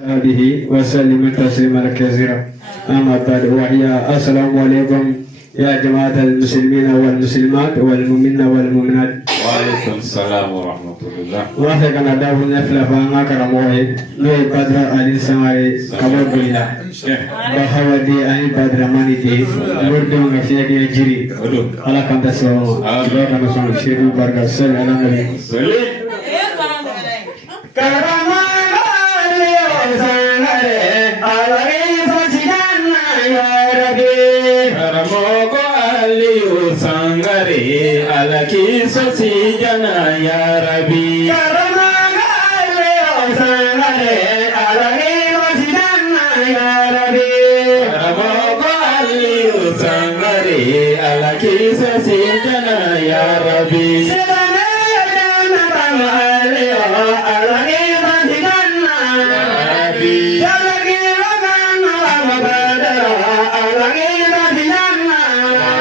هذه وسلم تسليما كثيرا. أما بعد وهي السلام عليكم يا جماعة المسلمين والمسلمات والمؤمنين والمؤمنات. وعليكم السلام ورحمة الله. وافقنا داود نفلا فانا كرموه نوي بدر علي سماري كبر بيلا بحوادي أي بدر ماني دي مردون غفيا كي جري على كم تسوى الله كم تسوى شيرو بركة سل على النبي Alaki sosi jana ya Rabbi. Karamaga leo sangare alaki sosi jana ya Rabbi. Karamaga leo sangare alaki sosi jana ya Rabbi. Sedana jana bangaleo alaki sosi jana ya Rabbi. Alaki bagana bagada alaki sosi jana ya Rabbi.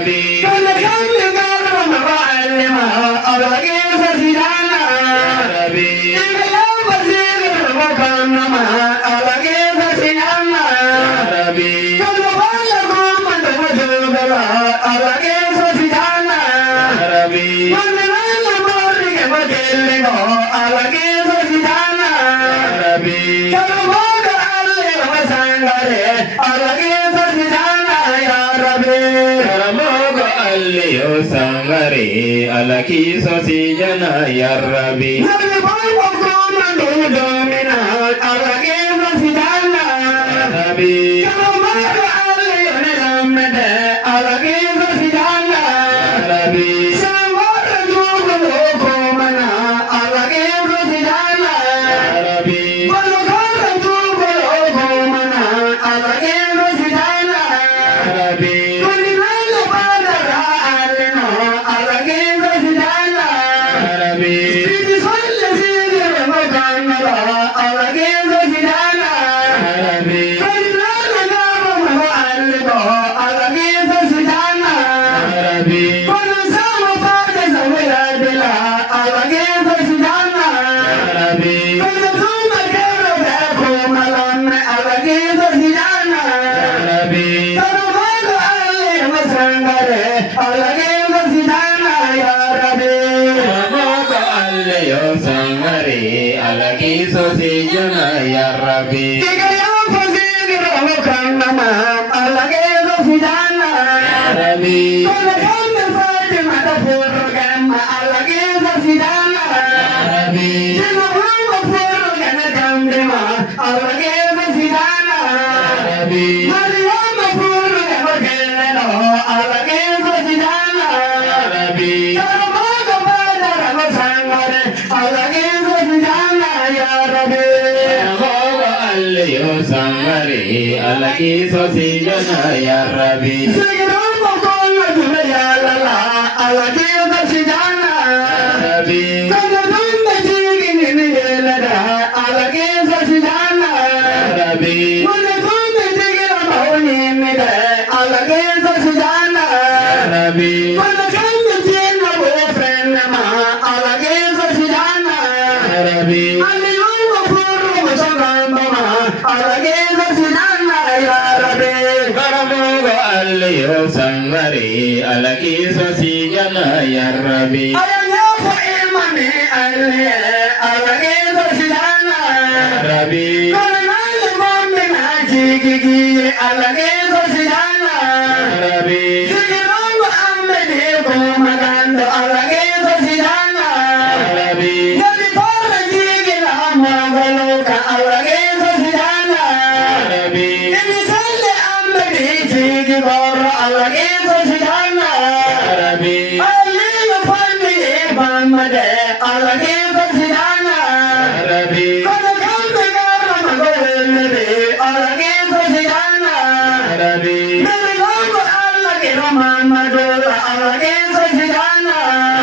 Rabbi Sangare alaki sosi jana ya Rabbi. Alaki sosi jana ya Rabbi. Sangare alaki sosi jana ya Rabbi. Ayanya fa imani alaki sosi jana ya Rabbi. Kalmai mu'min hakiki alaki sosi jana ya Rabbi. Sigiran Muhammad ko magando alaki sosi jana ya Rabbi. Jadi farji gila magalo ka alaki sosi jana ya Rabbi. Ini sale amri jigi gora alaki sosi jana ya Rabbi. Ali fani bamade alaki sosi jana ya Rabbi. Kada kambe gara magolene alaki sosi jana ya Rabbi. Mere logo alaki raman madola alaki sosi jana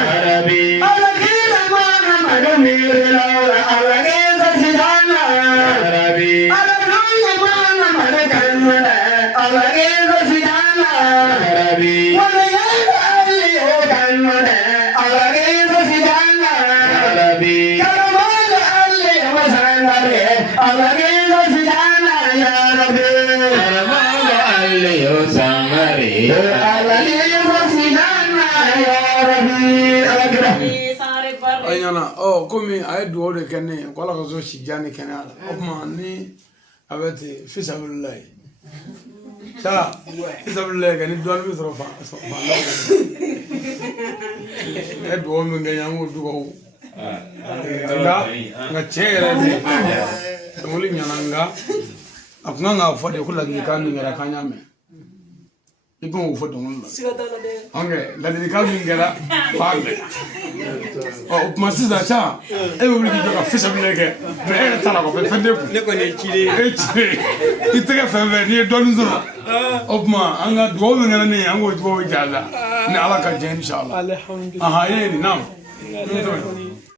ya Rabbi. Alaki raman madomire lola alaki sosi jana ya Rabbi. Alaki raman madokanna alaki sosi jana ya Rabbi. Ayana oh komi ay duwo de kene ko la ko so shijani kene ala okuma ni abete fisabullah sa fisabullah kene duwan mi so fa e duwo mi ngaya mo duwo nga chere de muli nyananga akuna nga fode kula ngikanu ngara kanyame ipo ufo dongola okay la de kamu ngara pagle oh masiza cha e wuli ki joka fisa bileke me tala ko fende ku ne ko ne chire itega feve ni don zoro opma anga do ngara ni ango do jaza ni ala ka je inshallah alhamdulillah aha ye ni nam